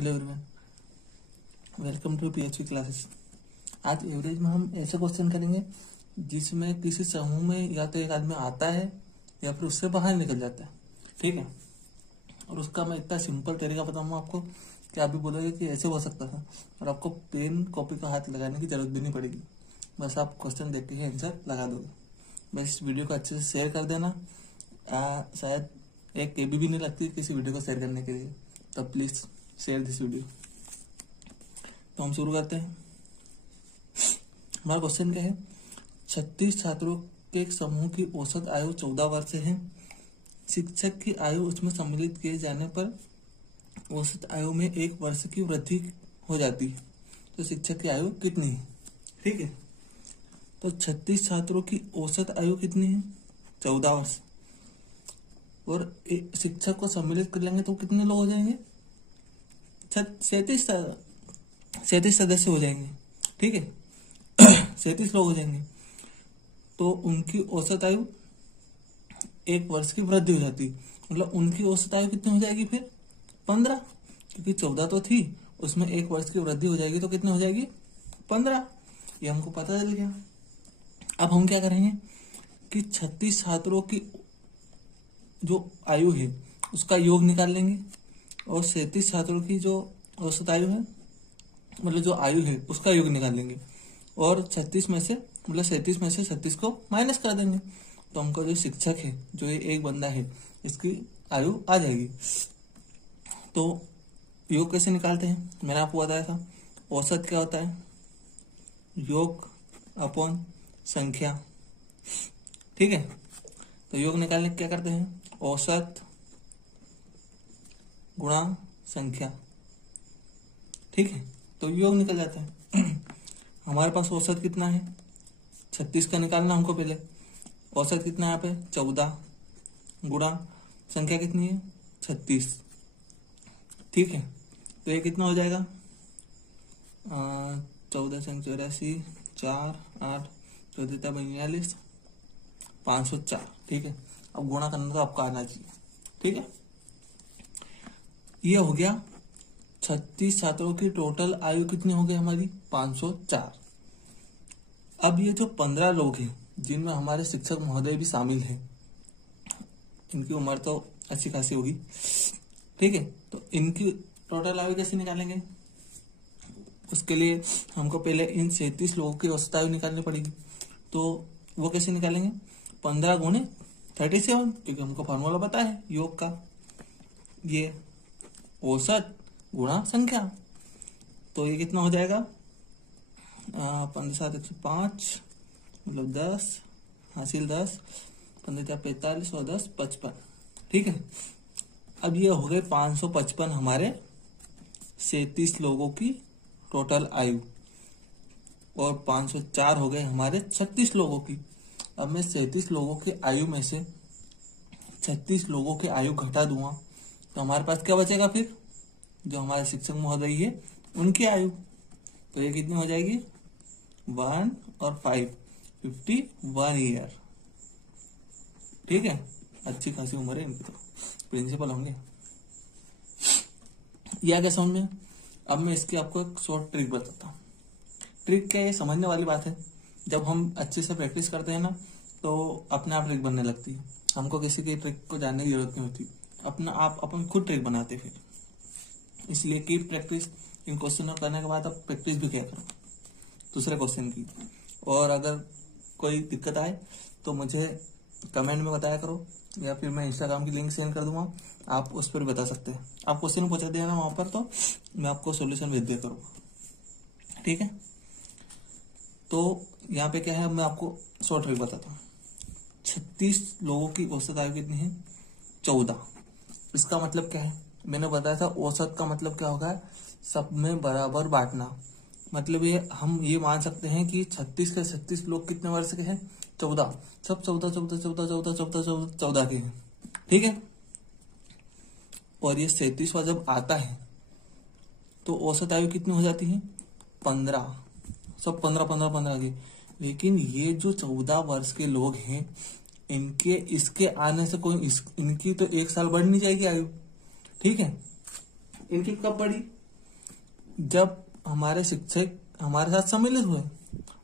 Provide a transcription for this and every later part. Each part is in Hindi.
Hello everyone, welcome to PHP classes. आज एवरेज में हम ऐसे क्वेश्चन करेंगे जिसमें किसी समूह में या तो एक आदमी आता है या फिर उससे बाहर निकल जाता है। ठीक है, और उसका मैं इतना सिंपल तरीका बताऊंगा आपको कि आप भी बोलोगे कि ऐसे हो सकता था, और आपको पेन कॉपी का हाथ लगाने की जरूरत भी नहीं पड़ेगी। बस आप क्वेश्चन देख के आंसर लगा दोगे। बस इस वीडियो को अच्छे से शेयर कर देना। शायद एक केबी भी नहीं लगती किसी वीडियो को शेयर करने के लिए, तो प्लीज शेयर दिस वीडियो। तो हम शुरू करते हैं। हमारा क्वेश्चन क्या है? 36 छात्रों के एक समूह की औसत आयु 14 वर्ष है। शिक्षक की आयु उसमें सम्मिलित किए जाने पर औसत आयु में 1 वर्ष की वृद्धि हो जाती है। तो शिक्षक की आयु कितनी है? ठीक है, तो 36 छात्रों की औसत आयु कितनी है? 14 वर्ष। और शिक्षक को सम्मिलित कर लेंगे तो कितने लोग हो जाएंगे? 37 सदस्य हो जाएंगे। ठीक है, 37 लोग हो जाएंगे। तो उनकी औसत आयु 1 वर्ष की वृद्धि हो जाती, मतलब उनकी औसत आयु कितनी हो जाएगी फिर? 15, क्योंकि 14 तो थी, उसमें 1 वर्ष की वृद्धि हो जाएगी तो कितनी हो जाएगी? 15। ये हमको पता चल गया। अब हम क्या करेंगे कि 36 छात्रों की जो आयु है उसका योग निकाल लेंगे, और 37 छात्रों की जो औसत आयु है, मतलब जो आयु है उसका योग निकाल लेंगे, और 36 में से मतलब 37 में से 36 को माइनस कर देंगे। तो हमको जो शिक्षक है, जो ये एक बंदा है, इसकी आयु आ जाएगी। तो योग कैसे निकालते हैं? मैंने आपको बताया था। औसत क्या होता है? योग अपॉन संख्या। ठीक है, तो योग निकालने क्या करते हैं? औसत गुणा संख्या। ठीक है, तो योग निकल जाता है। हमारे पास औसत कितना है? 36 का निकालना हमको पहले। औसत कितना है यहाँ पे? 14 गुणा संख्या कितनी है? 36। ठीक है, तो ये कितना हो जाएगा? 14 संग 84, 4 8 14 42, 504। ठीक है, अब गुणा करना तो आपका आना चाहिए। ठीक है, ये हो गया। 36 छात्रों की टोटल आयु कितनी हो गई हमारी? 504। अब ये जो 15 लोग हैं जिनमें हमारे शिक्षक महोदय भी शामिल हैं, इनकी उम्र तो अच्छी खासी होगी। ठीक है, तो इनकी टोटल आयु कैसे निकालेंगे? उसके लिए हमको पहले इन 37 लोगों की औसत आयु निकालनी पड़ेगी। तो वो कैसे निकालेंगे? 15 गुणे 37, क्योंकि हमको फॉर्मूला पता है योग का, ये औसत गुणा संख्या। तो ये कितना हो जाएगा? 15 7 105, मतलब 10 हासिल 10, 15 45 और 10 55। ठीक है, अब ये हो गए 555 हमारे 37 लोगों की टोटल आयु, और 504 हो गए हमारे 36 लोगों की। अब मैं 37 लोगों की आयु में से 36 लोगों की आयु घटा दूंगा, तो हमारे पास क्या बचेगा फिर? जो हमारे शिक्षक महोदय है उनकी आयु। तो ये कितनी हो जाएगी? 1 और 5 51 ईयर। ठीक है, अच्छी खासी उम्र है इनकी, तो प्रिंसिपल होंगे। यह आ गया समझ में। अब मैं इसकी आपको एक शॉर्ट ट्रिक बताता हूँ। ट्रिक क्या है? ये समझने वाली बात है। जब हम अच्छे से प्रैक्टिस करते हैं ना, तो अपने आप ट्रिक बनने लगती है। हमको किसी की ट्रिक को जानने की जरूरत नहीं होती, अपना आप अपन खुद ट्रिक बनाते फिर। इसलिए कीप प्रैक्टिस। इन क्वेश्चन को करने के बाद आप प्रैक्टिस भी किया करो दूसरे क्वेश्चन की। और अगर कोई दिक्कत आए तो मुझे कमेंट में बताया करो, या फिर मैं इंस्टाग्राम की लिंक सेंड कर दूंगा, आप उस पर बता सकते हैं। आप क्वेश्चन पहुंचा देना वहां पर, तो मैं आपको सोल्यूशन भेज दिया करूंगा। ठीक है, तो यहाँ पे क्या है, मैं आपको शॉर्ट ट्रिक बताता हूँ। 36 लोगों की औसत आयु कितनी है? 14। इसका मतलब क्या है? मैंने बताया था औसत का मतलब क्या होगा? सब में बराबर बांटना। मतलब ये हम ये मान सकते हैं कि 36 के 36 लोग कितने वर्ष के हैं? 14। सब 14 14 14 14 14 14 के हैं। ठीक है, और ये 37वां जब आता है तो औसत आयु कितनी हो जाती है? 15। सब 15 15 15 के। लेकिन ये जो 14 वर्ष के लोग हैं, इनके इसके आने से इनकी तो 1 साल बढ़नी चाहिए आयु। ठीक है, इनकी कब बढ़ी? जब हमारे शिक्षक हमारे साथ सम्मिलित हुए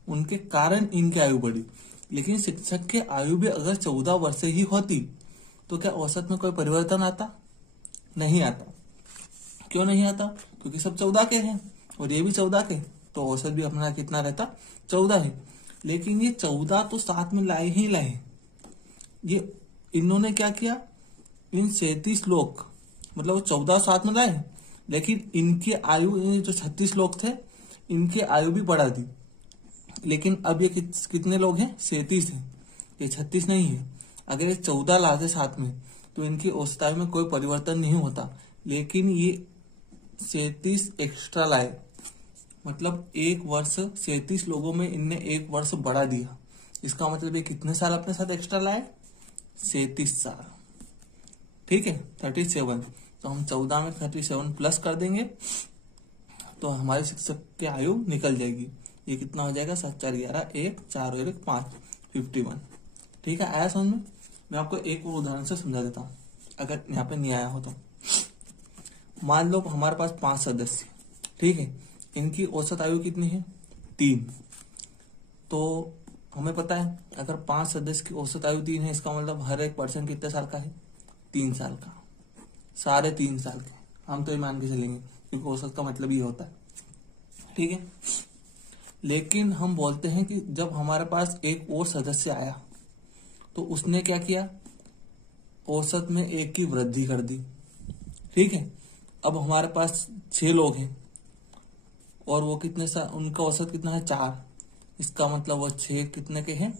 उनके कारण इनकी आयु बढ़ी। लेकिन शिक्षक की आयु भी अगर 14 वर्ष ही होती तो क्या औसत में कोई परिवर्तन आता? नहीं आता। क्यों नहीं आता? क्योंकि सब 14 के हैं और ये भी 14 के, तो औसत भी अपना कितना रहता? 14 है। लेकिन ये 14 तो साथ में लाए ही लाए। ये इन्होंने क्या किया, इन 37 लोग मतलब वो 14 साथ में लाए, लेकिन इनकी आयु, जो 36 लोग थे इनकी आयु भी बढ़ा दी। लेकिन अब ये कितने लोग हैं? 37 हैं, ये 36 नहीं है। अगर ये 14 लाते साथ में तो इनकी औसत आयु में कोई परिवर्तन नहीं होता। लेकिन ये 37 एक्स्ट्रा लाए, मतलब 1 वर्ष 37 लोगों में इनने 1 वर्ष बढ़ा दिया। इसका मतलब ये कितने साल अपने साथ एक्स्ट्रा लाए? 37 साल। ठीक है, 37। तो हम 14 में 37 प्लस कर देंगे तो हमारे शिक्षक की आयु निकल जाएगी। ये कितना हो जाएगा? 7 4 11, 1 4 और 1 5, 51। ठीक है, आया समझ में? मैं आपको एक और उदाहरण से समझा देता हूँ, अगर यहाँ पे नहीं आया हो तो। मान लो हमारे पास 5 सदस्य, ठीक है, इनकी औसत आयु कितनी है? 3। तो हमें पता है अगर 5 सदस्य की औसत आयु 3 है, इसका मतलब हर एक पर्सन कितने साल का है? 3 साल का। सारे 3 साल के, हम तो ये मान के चलेंगे क्योंकि औसत का मतलब ये होता है। ठीक है, लेकिन हम बोलते हैं कि जब हमारे पास एक और सदस्य आया तो उसने क्या किया? औसत में 1 की वृद्धि कर दी। ठीक है, अब हमारे पास 6 लोग हैं और वो कितने उनका औसत कितना है? 4। इसका मतलब वो 6 कितने के हैं?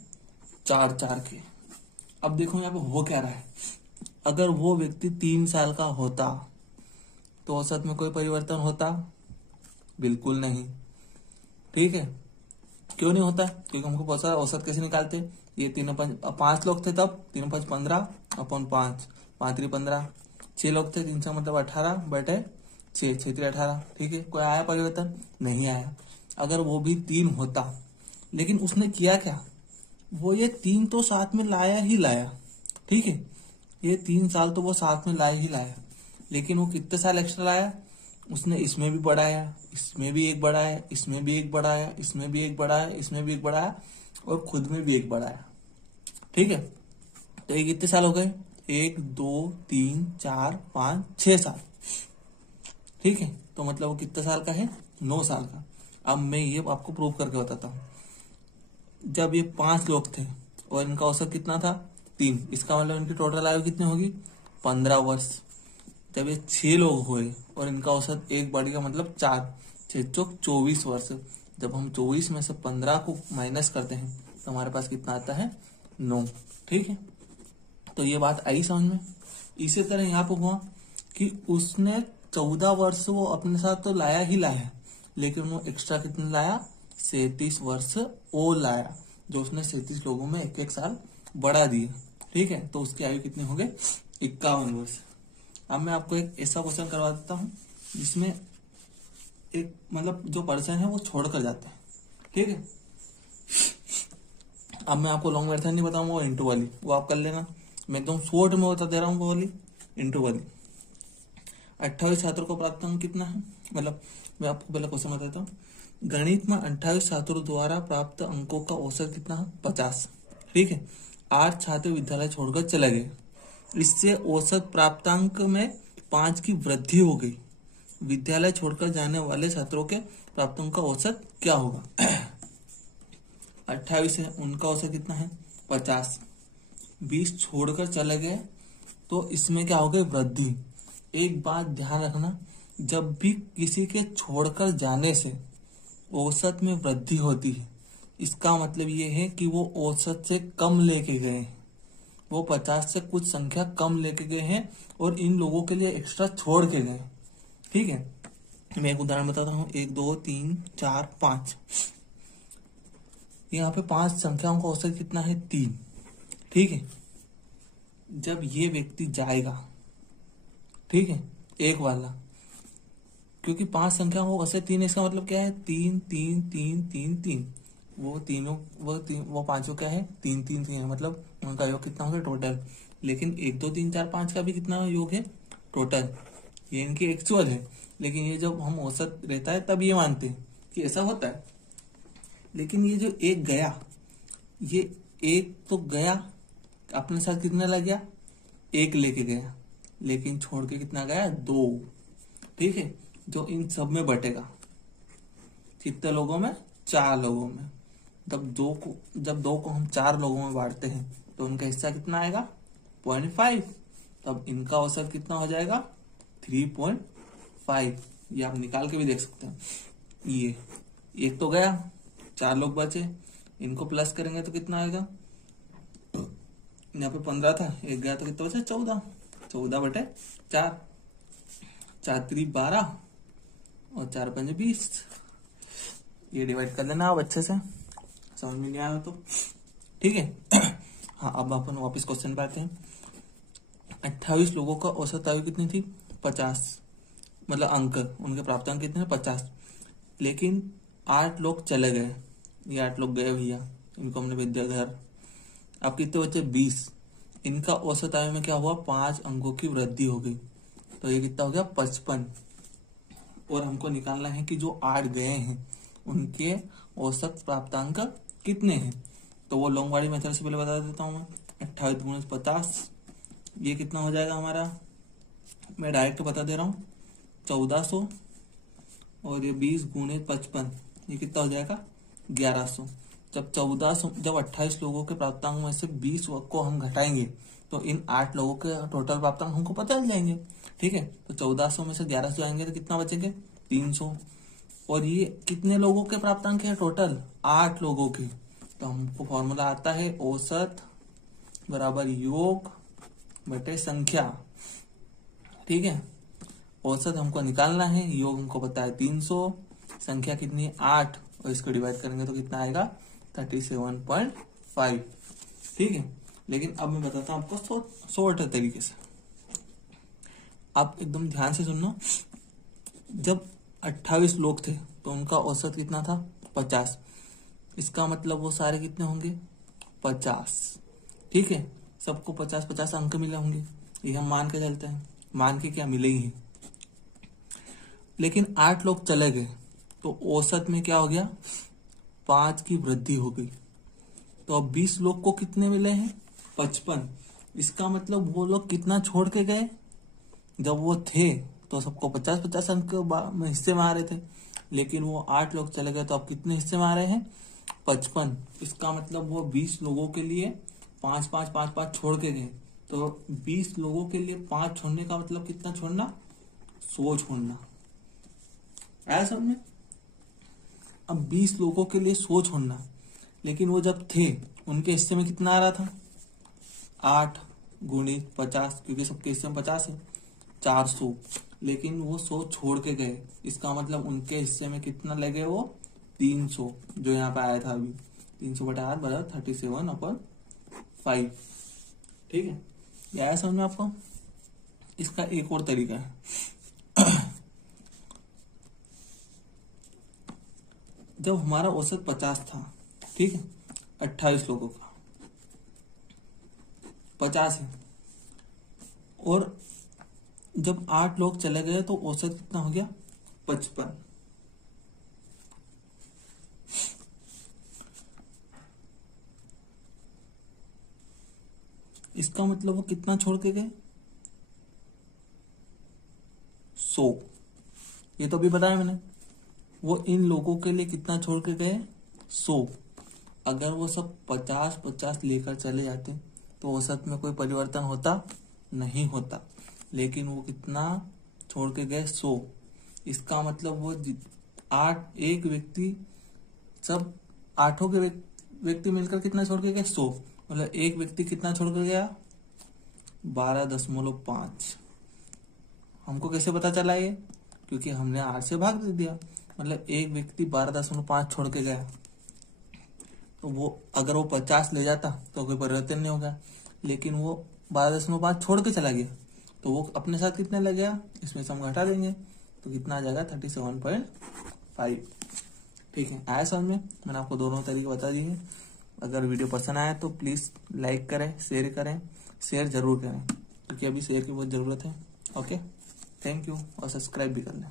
4 4 के। अब देखो यहाँ पे हो क्या रहा है, अगर वो व्यक्ति 3 साल का होता तो औसत में कोई परिवर्तन होता? बिल्कुल नहीं। ठीक है, क्यों नहीं होता? क्योंकि हमको बहुत सारा औसत कैसे निकालते? ये 5 लोग थे तब, 3 5 15 अपन 5 5 3 15, 6 लोग थे, 3 से मतलब 18 बटे 6 6 3 18। ठीक है, कोई आया परिवर्तन? नहीं आया। अगर वो भी 3 होता, लेकिन उसने किया क्या? वो ये 3 तो साथ में लाया ही लाया। ठीक है, ये 3 साल तो वो साथ में लाया ही लाया, लेकिन वो कितने साल एक्स्ट्रा लाया? उसने इसमें भी बढ़ाया, इसमें भी 1 बढ़ाया, इसमें भी 1 बढ़ाया, इसमें भी 1 बढ़ाया, इसमें भी 1 बढ़ाया और खुद में भी 1 बढ़ाया। ठीक है, तो ये कितने साल हो गए? 1 2 3 4 5 6 साल। ठीक है, तो मतलब वो कितने साल का है? 9 साल का। अब मैं ये आपको प्रूव करके बताता हूं। जब ये 5 लोग थे और इनका औसत कितना था? 3, इसका मतलब इनकी टोटल आयु कितनी होगी? 15 वर्ष। जब ये 6 लोग हुए और इनका औसत 1 बढ़ गया, मतलब 4 6 चौक 24 वर्ष। जब हम 24 में से 15 को माइनस करते हैं तो हमारे पास कितना आता है? 9। ठीक है, तो ये बात आई समझ में? इसी तरह यहाँ पे हुआ कि उसने 14 वर्ष वो अपने साथ तो लाया ही लाया, लेकिन वो एक्स्ट्रा कितना लाया? 37 वर्ष वो लाया, जो उसने 37 लोगों में 1 1 साल बढ़ा दिया। ठीक है, तो उसकी आयु कितनी हो गई? 51 वर्ष। अब मैं आपको एक ऐसा क्वेश्चन करवा देता हूं जिसमें एक मतलब जो पर्सन है वो छोड़कर जाता है। ठीक है, अब मैं आपको लॉन्ग मेथड नहीं बताऊंगा, वो इंटू वाली वो आप कर लेना। मैं एकदम शॉर्ट में बता दे रहा हूँ, वो वाली इंटू वाली। 28 छात्रों को प्राप्त अंक कितना है? मतलब मैं आपको पहले क्वेश्चन बताता हूँ। गणित में 28 छात्रों द्वारा प्राप्त अंकों का औसत कितना है? 50। ठीक है, 8 छात्र विद्यालय छोड़कर चले गए, इससे औसत प्राप्तांक में 5 की वृद्धि हो गई। विद्यालय छोड़कर जाने वाले छात्रों के प्राप्तांक का औसत क्या होगा? 28 है, उनका औसत कितना है? 50। 20 छोड़कर चले गए तो इसमें क्या हो गई? वृद्धि। एक बात ध्यान रखना, जब भी किसी के छोड़कर जाने से औसत में वृद्धि होती है, इसका मतलब ये है कि वो औसत से कम लेके गए हैं, वो 50 से कुछ संख्या कम लेके गए हैं और इन लोगों के लिए एक्स्ट्रा छोड़ के गए। ठीक है, मैं एक उदाहरण बताता हूँ। 1 2 3 4 5, यहाँ पे 5 संख्याओं का औसत कितना है? 3। ठीक है, जब ये व्यक्ति जाएगा, ठीक है, एक वाला, क्योंकि 5 संख्याओं का औसत 3 है, इसका मतलब क्या है? 3 3 3 3 3। वो तीनों वो 5 क्या है? 3 3 3 है, मतलब उनका योग कितना हो गया टोटल। लेकिन 1 2 3 4 5 का भी कितना योग है टोटल? ये इनकी एक्चुअल है, लेकिन ये जब हम औसत रहता है तब ये मानते हैं कि ऐसा होता है। लेकिन ये जो एक गया, ये एक तो गया, अपने साथ कितना लग गया, एक लेके गया, लेकिन छोड़ के कितना गया, 2। ठीक है, जो इन सब में बटेगा, कितने लोगों में, 4 लोगों में। जब 2 को हम 4 लोगों में बांटते हैं तो उनका हिस्सा कितना आएगा, 0.5। तब इनका औसत कितना हो जाएगा, 3.5। ये आप निकाल के भी देख सकते हैं। ये एक तो गया, 4 लोग बचे, इनको प्लस करेंगे तो कितना आएगा, यहाँ पे 15 था, एक गया तो कितना बचा, 14/4, 4×3 12 और 4×5 20। ये डिवाइड कर लेना आप अच्छे से, समझ में नहीं आया तो ठीक है। हाँ, अब अपन वापस क्वेश्चन पे आते हैं। 28 लोगों का औसत आयु कितनी थी, 50, मतलब अंक, उनके प्राप्त अंक कितने, 50। लेकिन 8 लोग चले गए, ये 8 लोग गए भैया, इनको हमने भेज दिया घर। अब कितने बचे, 20। इनका औसत आयु में क्या हुआ, 5 अंकों की वृद्धि हो गई, तो ये कितना हो गया, 55। और हमको निकालना है कि जो 8 गए हैं उनके औसत प्राप्तांक कितने हैं। तो वो लॉन्गवाड़ी मेथड से पहले बता देता हूं मैं। 28 × 50, ये कितना हो जाएगा हमारा, मैं डायरेक्ट बता दे रहा हूँ, 1400। और ये 20 × 55, ये कितना हो जाएगा, 1100। जब 28 लोगों के प्राप्तांक में से 20 को हम घटाएंगे तो इन 8 लोगों के टोटल प्राप्तांक हमको पता चल जाएंगे। ठीक है, तो 1400 में से 1100 आएंगे तो कितना बचेंगे, 300। और ये कितने लोगों के प्राप्तांक है, टोटल 8 लोगों के। तो हमको फॉर्मूला आता है, औसत बराबर योग बटे संख्या। ठीक है, औसत हमको निकालना है, योग हमको पता है 300, संख्या कितनी है, 8, और इसको डिवाइड करेंगे तो कितना आएगा, 37.5। ठीक है, लेकिन अब मैं बताता हूं आपको शॉर्ट तरीके से। आप एकदम ध्यान से सुनना। जब 28 लोग थे तो उनका औसत कितना था, 50। इसका मतलब वो सारे कितने होंगे, 50। ठीक है, सबको 50-50 अंक मिले होंगे, ये हम मान के चलते हैं, मान के क्या मिले ही हैं। लेकिन 8 लोग चले गए तो औसत में क्या हो गया, 5 की वृद्धि हो गई। तो अब 20 लोग को कितने मिले हैं, 55। इसका मतलब वो लोग कितना छोड़ के गए, जब वो थे तो सबको 50-50 अंक में हिस्से में आ रहे थे, लेकिन वो 8 लोग चले गए तो अब कितने हिस्से में आ रहे हैं, 55। इसका मतलब वो 20 लोगों के लिए 5-5-5-5 छोड़ के गए। तो 20 लोगों के लिए 5 छोड़ने का मतलब कितना छोड़ना, 100 छोड़ना। आया समझ में। अब 20 लोगों के लिए 100 छोड़ना, लेकिन वो जब थे उनके हिस्से में कितना आ रहा था, 8 × 50, क्योंकि सबके हिस्से में 50 है, 400। लेकिन वो 100 छोड़ के गए, इसका मतलब उनके हिस्से में कितना लगे, वो 300, जो यहाँ पे आया था अभी, 300/8 बराबर 37/5। ठीक है, ये आया समझ में आपको। इसका एक और तरीका है। जब हमारा औसत 50 था, ठीक है, 28 लोगों का 50 है, और जब 8 लोग चले गए तो औसत कितना हो गया, 55। इसका मतलब वो कितना छोड़ के गए, 100। ये तो अभी बताया मैंने, वो इन लोगों के लिए कितना छोड़ के गए, 100। अगर वो सब 50-50 लेकर चले जाते तो औसत में कोई परिवर्तन होता, नहीं होता। लेकिन वो कितना छोड़ के गए, 100। इसका मतलब वो 8 व्यक्ति, सब 8 के व्यक्ति मिलकर कितना छोड़ के गए, 100। मतलब एक व्यक्ति कितना छोड़ के गया, 12.5। हमको कैसे पता चला ये, क्योंकि हमने 8 से भाग दे दिया। मतलब एक व्यक्ति 12.5 छोड़ के गया, तो वो अगर वो 50 ले जाता तो कोई परिवर्तन नहीं होगा, लेकिन वो 12.5 छोड़ के चला गया तो वो अपने साथ कितने लग गया, इसमें से हम घटा देंगे तो कितना आ जाएगा, 37.5। ठीक है, आया समझ में। मैंने आपको दोनों तरीके बता दिए। अगर वीडियो पसंद आया तो प्लीज लाइक करें, शेयर करें, शेयर जरूर करें, क्योंकि अभी शेयर की बहुत जरूरत है। ओके। थैंक यू और सब्सक्राइब भी कर लें।